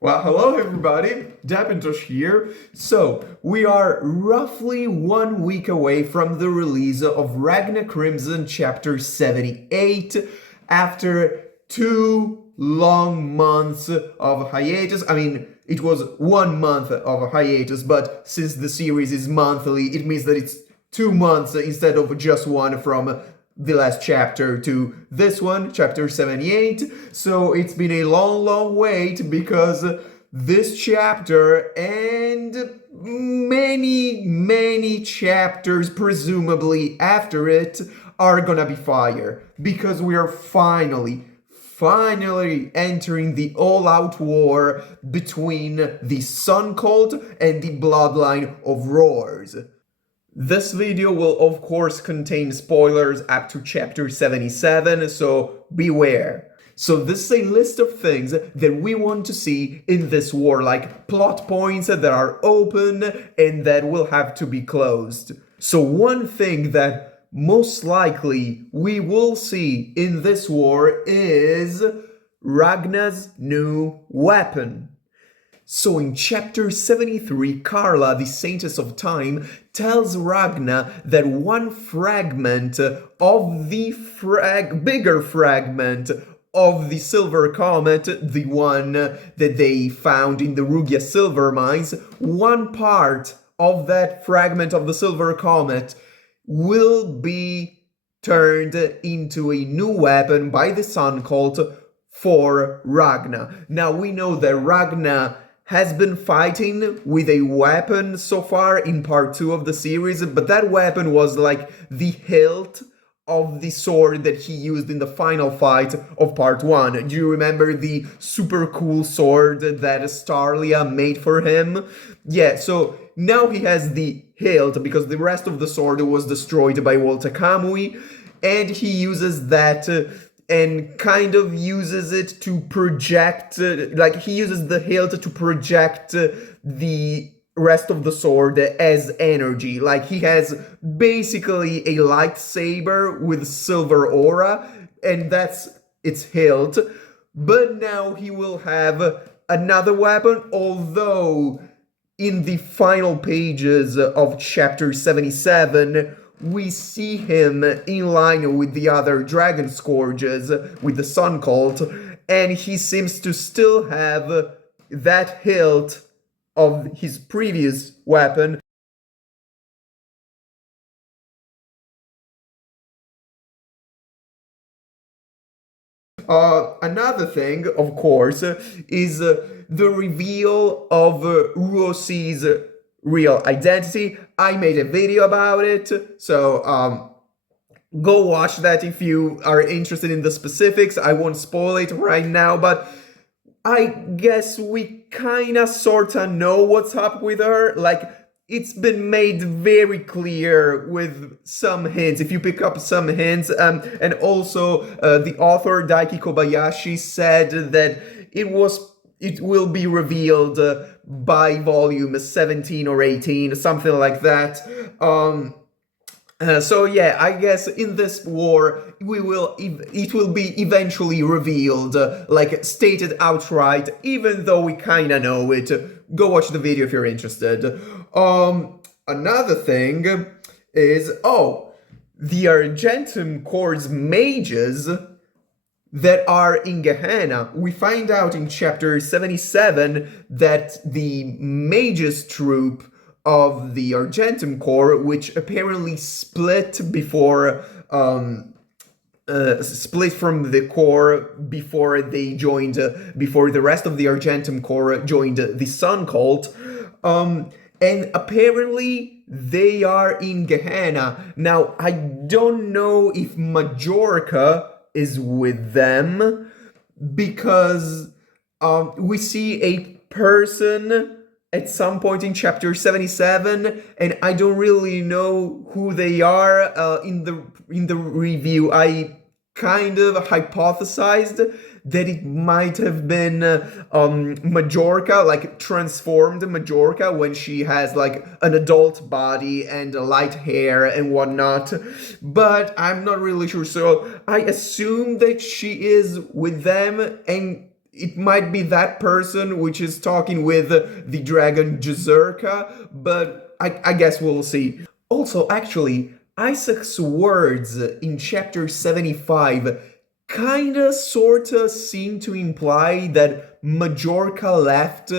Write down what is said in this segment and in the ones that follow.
Well, hello everybody, Dapintosh here. So, we are roughly 1 week away from the release of Ragna Crimson chapter 78 after 2 long months of hiatus. I mean, it was 1 month of a hiatus, but since the series is monthly, it means that it's 2 months instead of just one from the last chapter to this one, chapter 78. So it's been a long wait because this chapter and many chapters, presumably after it, are gonna be fire because we are finally entering the all-out war between the Sun Cult and the bloodline of Roars. This video will of course contain spoilers up to chapter 77, so beware. So this is a list of things that we want to see in this war, like plot points that are open and that will have to be closed. So one thing that most likely we will see in this war is Ragna's new weapon. So in chapter 73, Carla, the Saintess of Time, tells Ragna that one fragment of the bigger fragment of the Silver Comet, the one that they found in the Rugia silver mines, one part of that fragment of the Silver Comet will be turned into a new weapon by the Sun Cult for Ragna. Now we know that Ragna has been fighting with a weapon so far in part 2 of the series, but that weapon was like the hilt of the sword that he used in the final fight of part 1. Do you remember the super cool sword that Starlia made for him? Yeah, so now he has the hilt because the rest of the sword was destroyed by Walter Kamui, and he uses that and kind of uses it to project, like he uses the hilt to project the rest of the sword as energy. Like he has basically a lightsaber with silver aura, and that's its hilt. But now he will have another weapon, although in the final pages of chapter 77, we see him in line with the other Dragon Scourges, with the Sun Cult, and he seems to still have that hilt of his previous weapon. Another thing, of course, is the reveal of Ruosi's real identity. I made a video about it, so go watch that if you are interested in the specifics. I won't spoil it right now, but I guess we kinda sorta know what's up with her. Like, it's been made very clear with some hints, if you pick up some hints. And also, the author Daiki Kobayashi said that it will be revealed by volume 17 or 18, something like that. So yeah, I guess in this war it will be eventually revealed, like stated outright, even though we kinda know it. Go watch the video if you're interested. Another thing is, the Argentum Corps mages that are in Gehenna. We find out in chapter 77 that the mages troop of the Argentum Corps, which apparently split before split from the Corps before they joined, before the rest of the Argentum Corps joined the Sun Cult, and apparently they are in Gehenna. Now, I don't know if Majorca is with them, because we see a person at some point in chapter 77, and I don't really know who they are. In the review, I kind of hypothesized that it might have been Majorca, like transformed Majorca, when she has like an adult body and light hair and whatnot, but I'm not really sure. So I assume that she is with them, and it might be that person which is talking with the dragon Jazurka, but I guess we'll see. Also, actually, Isaac's words in chapter 75 kinda sorta seem to imply that Majorca left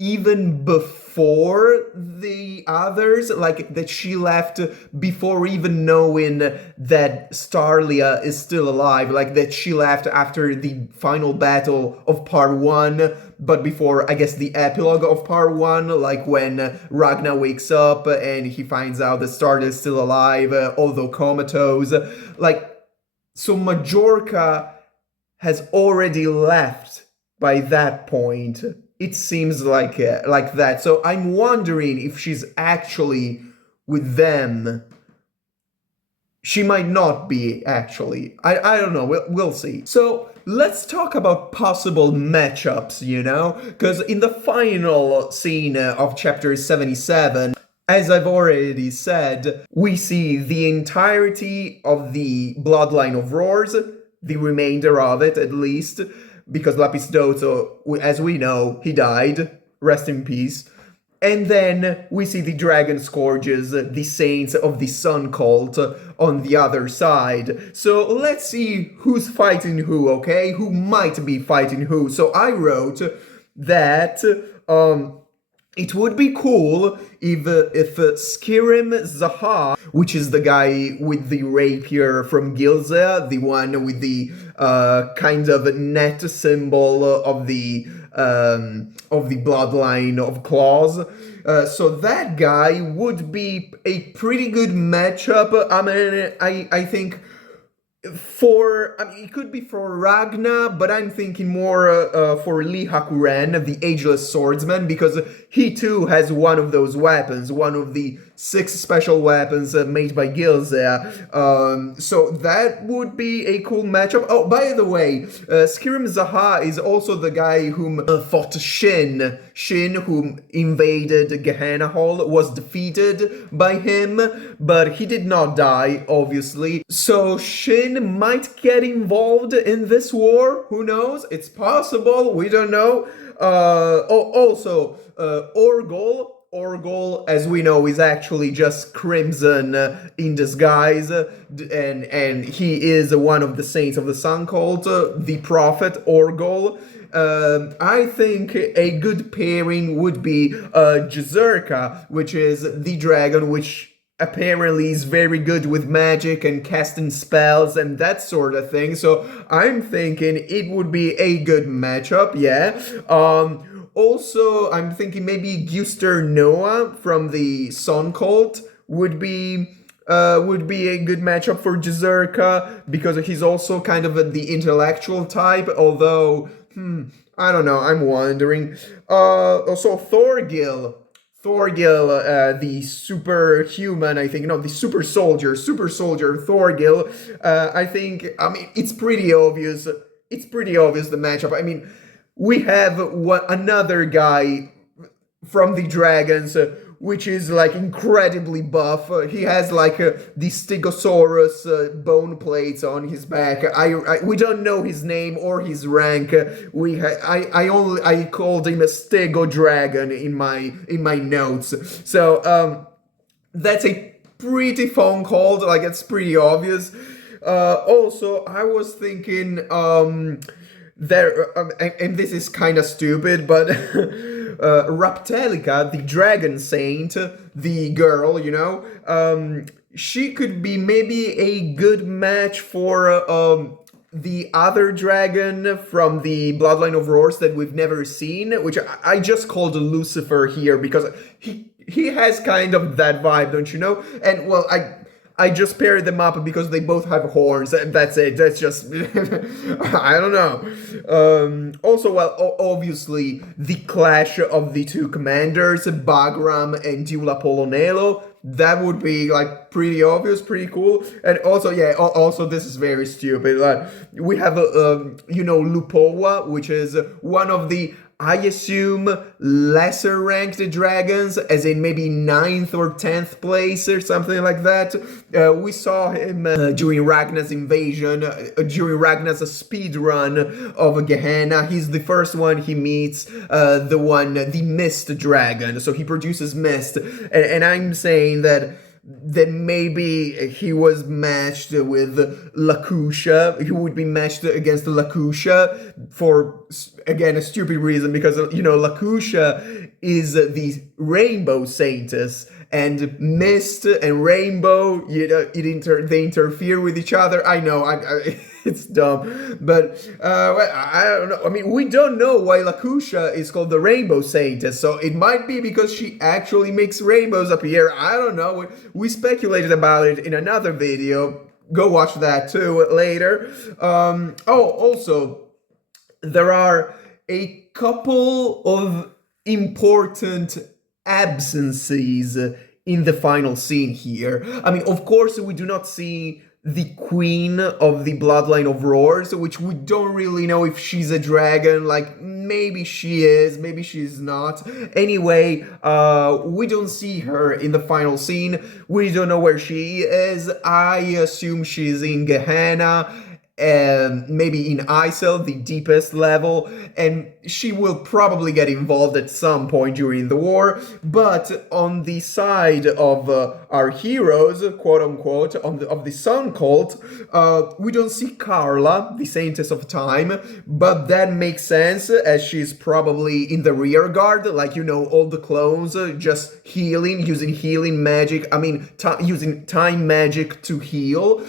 even before the others, like that she left before even knowing that Starlia is still alive, like that she left after the final battle of part 1, but before, I guess, the epilogue of part 1, like when Ragna wakes up and he finds out that Starlia is still alive, although comatose. Like, so Majorca has already left by that point. It seems like that. So I'm wondering if she's actually with them. She might not be, actually. I don't know. We'll see. So let's talk about possible matchups, you know? Because in the final scene of chapter 77, as I've already said, we see the entirety of the bloodline of Roars, the remainder of it at least, because Lapis Dozzo, as we know, he died. Rest in peace. And then we see the Dragon Scourges, the Saints of the Sun Cult, on the other side. So let's see who's fighting who, okay? Who might be fighting who. So I wrote that it would be cool if Skirim Zaha, which is the guy with the rapier from Gilza, the one with the kind of net symbol of the bloodline of claws. So that guy would be a pretty good matchup. I mean, I think it could be for Ragna, but I'm thinking more for Lee Hakuren, the Ageless Swordsman, because he too has one of those weapons, one of the 6 special weapons made by Gilzea. So that would be a cool matchup. Oh, by the way, Skirim Zaha is also the guy whom fought Shin. Shin, whom invaded Gehenna Hall, was defeated by him, but he did not die, obviously. So Shin might get involved in this war. Who knows? It's possible. We don't know. Also, Orgol, as we know, is actually just Crimson in disguise, and he is one of the Saints of the Sun Cult, the Prophet Orgol. I think a good pairing would be Jazurka, which is the dragon which apparently is very good with magic and casting spells and that sort of thing. So I'm thinking it would be a good matchup, yeah. Also, I'm thinking maybe Guster Noah from the Sun Cult would be a good matchup for Jazurka, because he's also kind of the intellectual type, although, I don't know, I'm wondering. Also Thorgil, the superhuman, I think, no, the super soldier Thorgil, I think, I mean, it's pretty obvious the matchup. I mean, we have another guy from the Dragons, which is like incredibly buff. He has like the Stegosaurus bone plates on his back. We don't know his name or his rank. I called him a Stego Dragon in my notes. So that's a pretty fun call. Like, it's pretty obvious. Also, I was thinking and this is kind of stupid, but Raptelica, the Dragon Saint, the girl, you know, she could be maybe a good match for the other dragon from the Bloodline of Roars that we've never seen, which I just called Lucifer here because he has kind of that vibe, don't you know? And well, I just paired them up because they both have horns, and that's it. That's just, I don't know. Also, well, obviously, the clash of the two commanders, Bagram and Diula Polonelo, that would be, like, pretty obvious, pretty cool. And also, yeah, also this is very stupid. Like, we have Lupowa, which is one of the, I assume, lesser ranked dragons, as in maybe 9th or 10th place or something like that. We saw him during Ragna's invasion, during Ragna's speed run of Gehenna. He's the first one he meets, the mist dragon. So he produces mist, and I'm saying that maybe he was matched with Lakusha. He would be matched against Lakusha for, again, a stupid reason, because, Lakusha is the rainbow saintess, and Mist and Rainbow, they interfere with each other. I know, it's dumb, but I don't know. I mean, we don't know why Lakusha is called the Rainbow Saintess, so it might be because she actually makes rainbows appear. I don't know. We speculated about it in another video. Go watch that too later. Also, there are a couple of important absences in the final scene here. I mean, of course, we do not see the queen of the bloodline of Roars, which we don't really know if she's a dragon. Like, maybe she is, maybe she's not. Anyway, we don't see her in the final scene. We don't know where she is. I assume she's in Gehenna, maybe in Isel, the deepest level, and she will probably get involved at some point during the war. But on the side of our heroes, quote unquote, of the Sun Cult, we don't see Carla, the Saintess of Time, but that makes sense, as she's probably in the rear guard, like, all the clones just healing, using healing magic, using time magic to heal.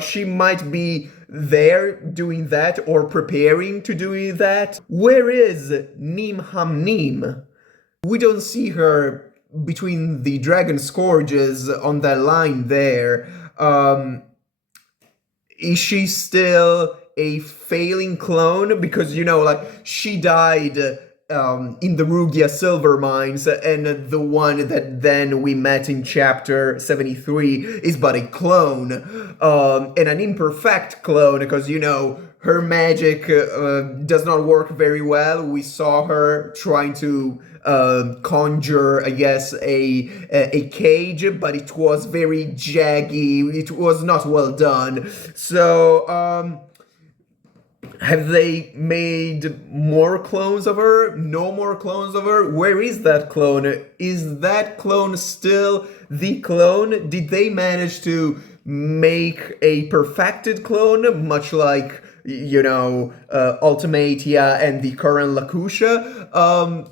She might be there doing that, or preparing to do that. Where is Nim Hamnim? We don't see her between the dragon scourges on that line there. Is she still a failing clone? Because, she died in the Rugia silver mines, and the one that then we met in chapter 73 is but a clone, and an imperfect clone, because, her magic does not work very well. We saw her trying to conjure, I guess, a cage, but it was very jaggy. It was not well done. So, have they made more clones of her? No more clones of her? Where is that clone? Is that clone still the clone? Did they manage to make a perfected clone, much like, Ultimatia and the current Lakusha?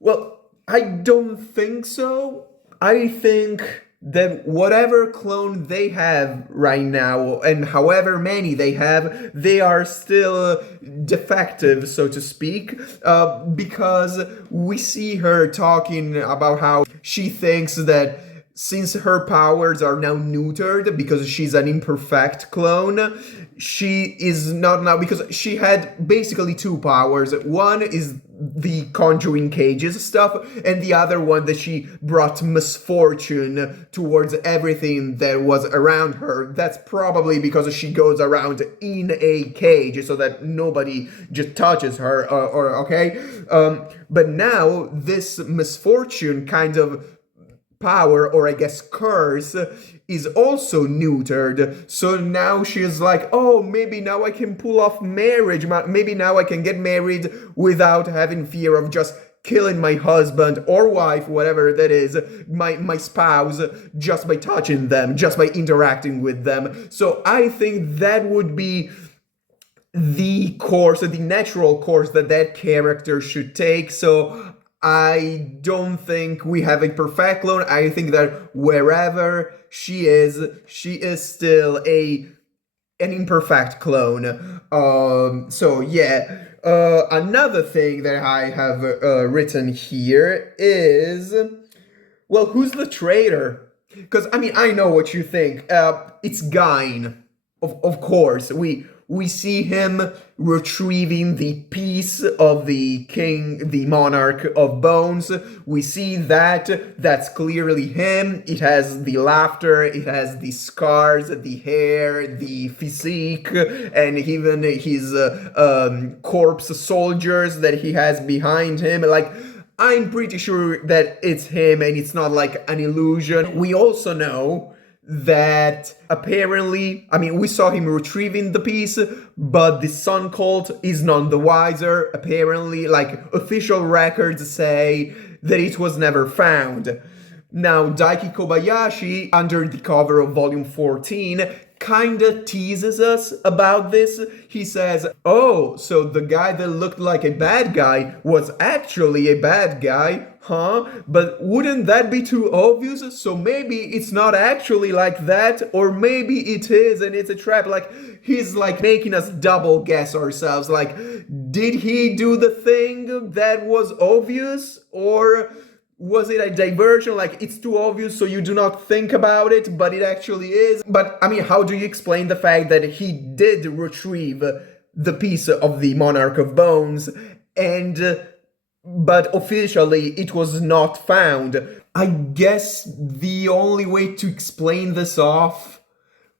Well, I don't think so. I think that whatever clone they have right now, and however many they have, they are still defective, so to speak, because we see her talking about how she thinks that since her powers are now neutered because she's an imperfect clone, she is not now, because she had basically two powers. One is the conjuring cages stuff, and the other one that she brought misfortune towards everything that was around her. That's probably because she goes around in a cage so that nobody just touches her, okay? But now this misfortune kind of power, or I guess curse, is also neutered. So now she's like, oh, maybe now I can pull off marriage. Maybe now I can get married without having fear of just killing my husband or wife, whatever that is, my spouse, just by touching them, just by interacting with them. So I think that would be the course, the natural course that character should take. So I don't think we have a perfect clone. I think that wherever she is still an imperfect clone. So yeah. Another thing that I have written here is, well, who's the traitor? Because I know what you think. It's Gain, of course. We We see him retrieving the piece of the king, the monarch of bones. We see that that's clearly him. It has the laughter, it has the scars, the hair, the physique, and even his corpse soldiers that he has behind him. Like, I'm pretty sure that it's him and it's not like an illusion. We also know that apparently, I mean, we saw him retrieving the piece, but the Sun Cult is none the wiser. Apparently, like, official records say that it was never found. Now, Daiki Kobayashi, under the cover of volume 14, kinda teases us about this. He says, oh, so the guy that looked like a bad guy was actually a bad guy, huh? But wouldn't that be too obvious? So maybe it's not actually like that, or maybe it is and it's a trap. Like, he's like making us double guess ourselves. Like, did he do the thing that was obvious, or was it a diversion? Like, it's too obvious so you do not think about it, but it actually is. But I mean, how do you explain the fact that he did retrieve the piece of the Monarch of Bones, and but officially it was not found? I guess the only way to explain this off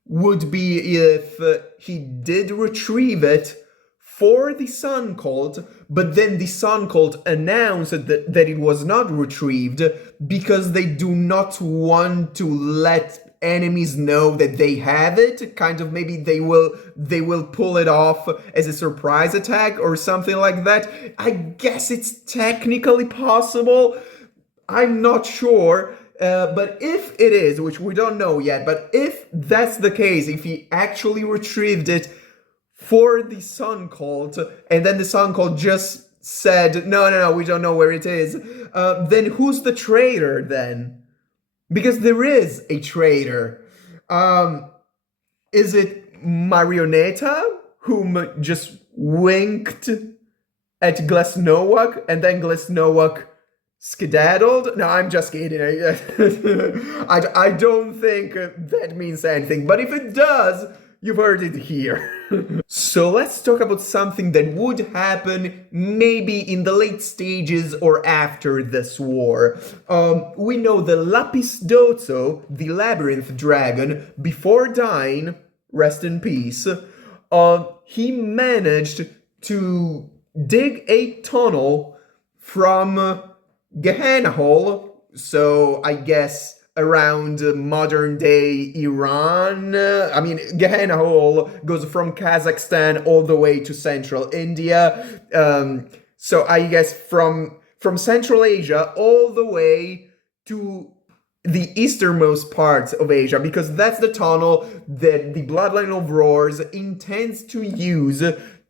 would be if he did retrieve it for the Sun Cult, but then the Sun Cult announced that it was not retrieved because they do not want to let enemies know that they have it. Kind of, maybe they will pull it off as a surprise attack or something like that. I guess it's technically possible. I'm not sure. But if it is, which we don't know yet, but if that's the case, if he actually retrieved it for the Sun Cult, and then the Sun Cult just said, no, we don't know where it is, then who's the traitor then? Because there is a traitor. Is it Marionetta, whom just winked at Glasnowak, and then Glasnowak skedaddled? No, I'm just kidding. I don't think that means anything, but if it does, you've heard it here. So let's talk about something that would happen maybe in the late stages or after this war. We know the Lapis Dozzo, the Labyrinth Dragon, before dying, rest in peace, he managed to dig a tunnel from Gehenna Hole, so I guess around modern day Iran. I mean, Gehenna Hole goes from Kazakhstan all the way to Central India. So I guess from Central Asia all the way to the easternmost parts of Asia, because that's the tunnel that the Bloodline of Roars intends to use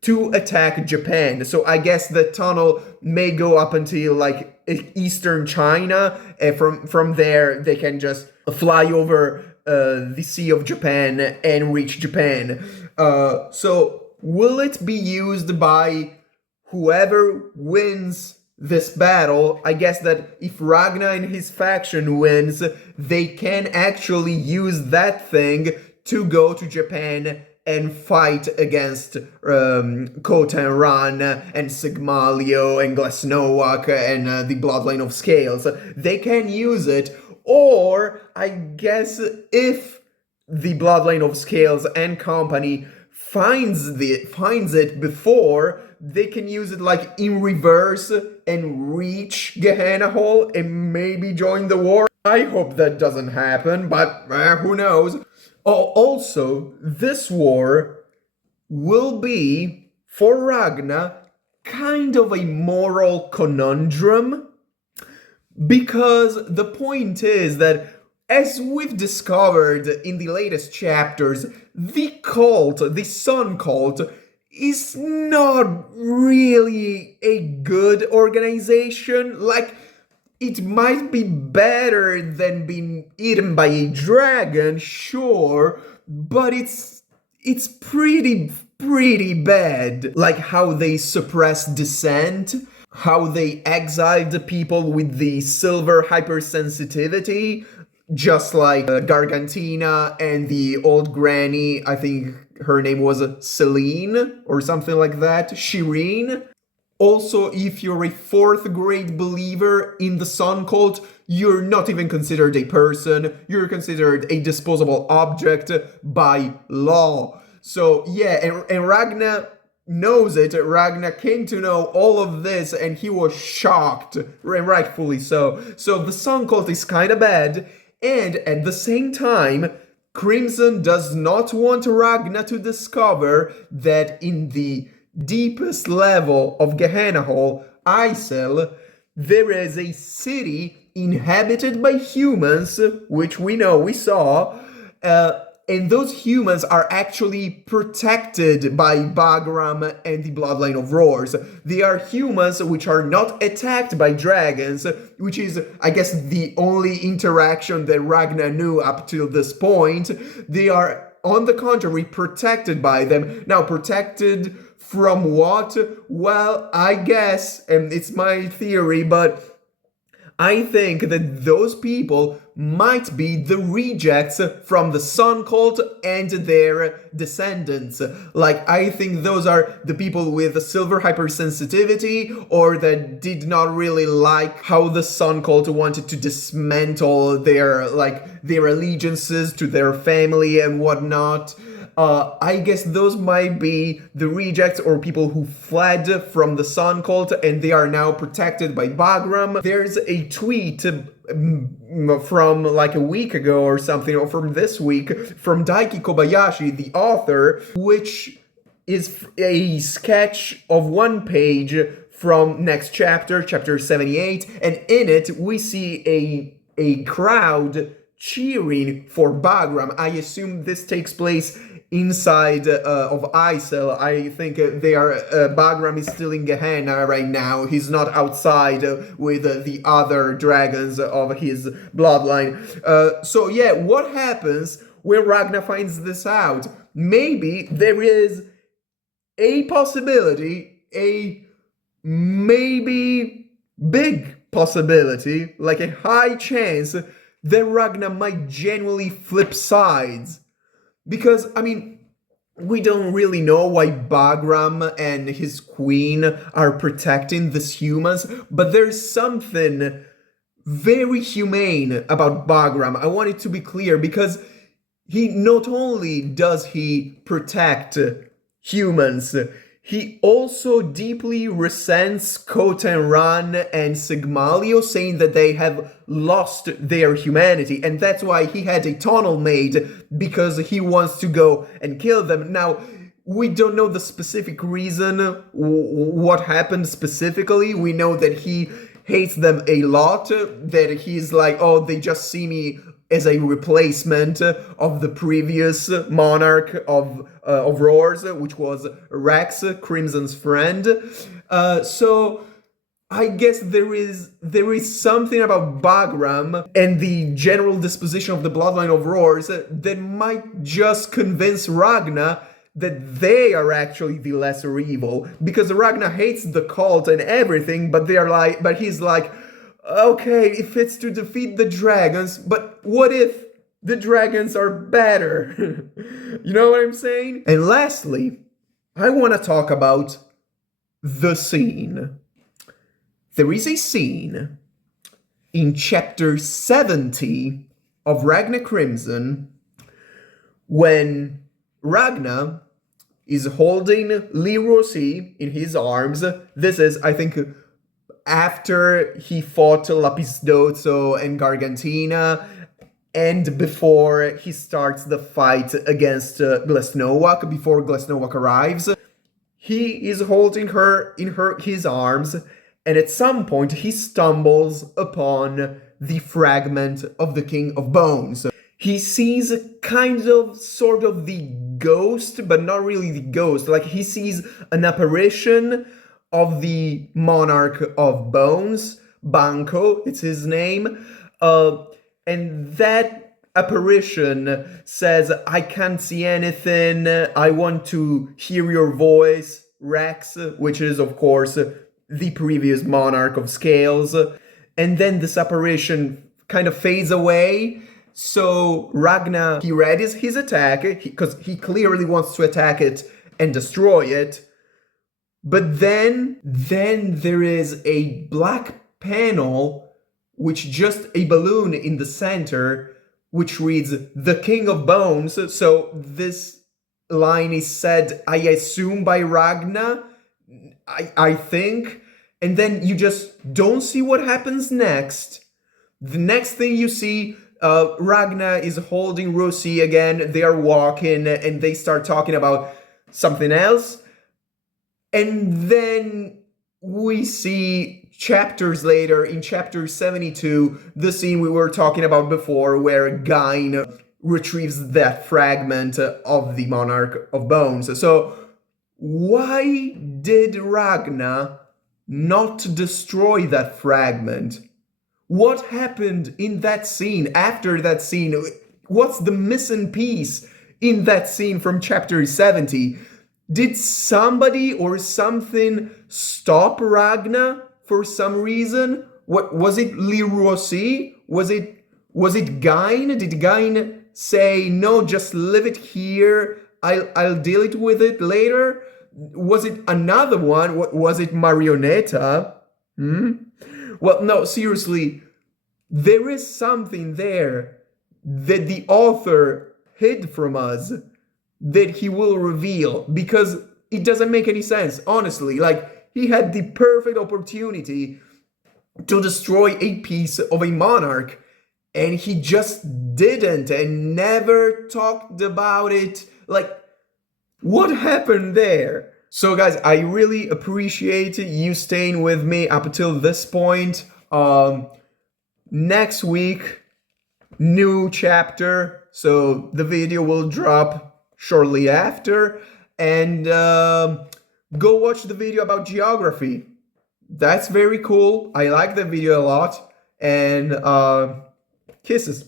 to attack Japan. So I guess the tunnel may go up until like eastern China, and from there they can just fly over the Sea of Japan and reach Japan. So will it be used by whoever wins this battle? I guess that if Ragna and his faction wins, they can actually use that thing to go to Japan and fight against Khotan-Ran and Sigmalio and Glasnowak and the Bloodline of Scales. They can use it, or I guess if the Bloodline of Scales and company finds it before, they can use it like in reverse and reach Gehenna Hole and maybe join the war. I hope that doesn't happen, but who knows. Also, this war will be, for Ragna, kind of a moral conundrum, because the point is that, as we've discovered in the latest chapters, the cult, the Sun Cult, is not really a good organization. Like, it might be better than being eaten by a dragon, sure, but it's pretty bad. Like how they suppress dissent, how they exiled the people with the silver hypersensitivity, just like Gargantina and the old granny, I think her name was Celine or something like that, Shireen. Also, if you're a 4th grade believer in the sun cult, you're not even considered a person, you're considered a disposable object by law. So yeah, and Ragna knows it. Ragna came to know all of this and he was shocked, and rightfully so. So the sun cult is kind of bad, and at the same time, Crimson does not want Ragna to discover that in the deepest level of Gehenna Hall, Isel, there is a city inhabited by humans, which we know, we saw, and those humans are actually protected by Bagram and the bloodline of Roars. They are humans which are not attacked by dragons, which is, I guess, the only interaction that Ragna knew up till this point. They are, on the contrary, protected by them. Now, protected from what? Well, I guess, and it's my theory, but I think that those people might be the rejects from the Sun Cult and their descendants. Like, I think those are the people with silver hypersensitivity, or that did not really like how the Sun Cult wanted to dismantle their allegiances to their family and whatnot. I guess those might be the rejects or people who fled from the Sun Cult and they are now protected by Bagram. There's a tweet from like a week ago or something, or from this week, from Daiki Kobayashi, the author, which is a sketch of one page from next chapter, chapter 78, and in it we see a crowd cheering for Bagram. I assume this takes place inside of Isel. I think they are Bagram is still in Gehenna right now. He's not outside with the other dragons of his bloodline. So yeah, what happens when Ragna finds this out? Maybe there is a possibility, a maybe big possibility, like a high chance that Ragna might genuinely flip sides. Because, I mean, we don't really know why Bagram and his queen are protecting these humans, but there's something very humane about Bagram. I want it to be clear, because he not only does he protect humans, he also deeply resents Kotenran and Sigmalio, saying that they have lost their humanity, and that's why he had a tunnel made, because he wants to go and kill them. Now, we don't know the specific reason, what happened specifically. We know that he hates them a lot, that he's like, oh, they just see me as a replacement of the previous monarch of Roars, which was Rex, Crimson's friend. So I guess there is something about Bagram and the general disposition of the bloodline of Roars that might just convince Ragna that they are actually the lesser evil, because Ragna hates the cult and everything, but he's like, okay, if it's to defeat the dragons, but what if the dragons are better? You know what I'm saying? And lastly, I want to talk about the scene. There is a scene in chapter 70 of Ragna Crimson when Ragna is holding Lirosi in his arms. This is, I think, after he fought Lapisdozzo and Gargantina, and before he starts the fight against Glesnowak, before Glesnowak arrives. He is holding her in his arms, and at some point he stumbles upon the fragment of the King of Bones. He sees sort of the ghost, but not really the ghost. Like, he sees an apparition of the Monarch of Bones, Banco, it's his name, and that apparition says, I can't see anything, I want to hear your voice, Rex, which is, of course, the previous Monarch of Scales. And then this apparition kind of fades away, So Ragna, he readies his attack because he clearly wants to attack it and destroy it. But then there is a black panel, which just a balloon in the center, which reads "The King of Bones." So this line is said, I assume, by Ragna, I think. And then you just don't see what happens next. The next thing you see, Ragna is holding Rosie again. They are walking and they start talking about something else. And then we see chapters later, in chapter 72, the scene we were talking about before, where Gain retrieves that fragment of the Monarch of Bones. So why did Ragna not destroy that fragment? What happened in that scene, after that scene? What's the missing piece in that scene from chapter 70? Did somebody or something stop Ragna for some reason? What was it? Rosie? Was it Gain? Did Gain say, no, just leave it here, I'll deal with it later? Was it another one? Was it Marionetta? Well, no, seriously, there is something there that the author hid from us that he will reveal, because it doesn't make any sense, honestly. Like, he had the perfect opportunity to destroy a piece of a monarch, and he just didn't and never talked about it. Like, what happened there? So guys, I really appreciate you staying with me up until this point. Next week, new chapter, so the video will drop shortly after. And go watch the video about geography. That's very cool. I like the video a lot. And kisses.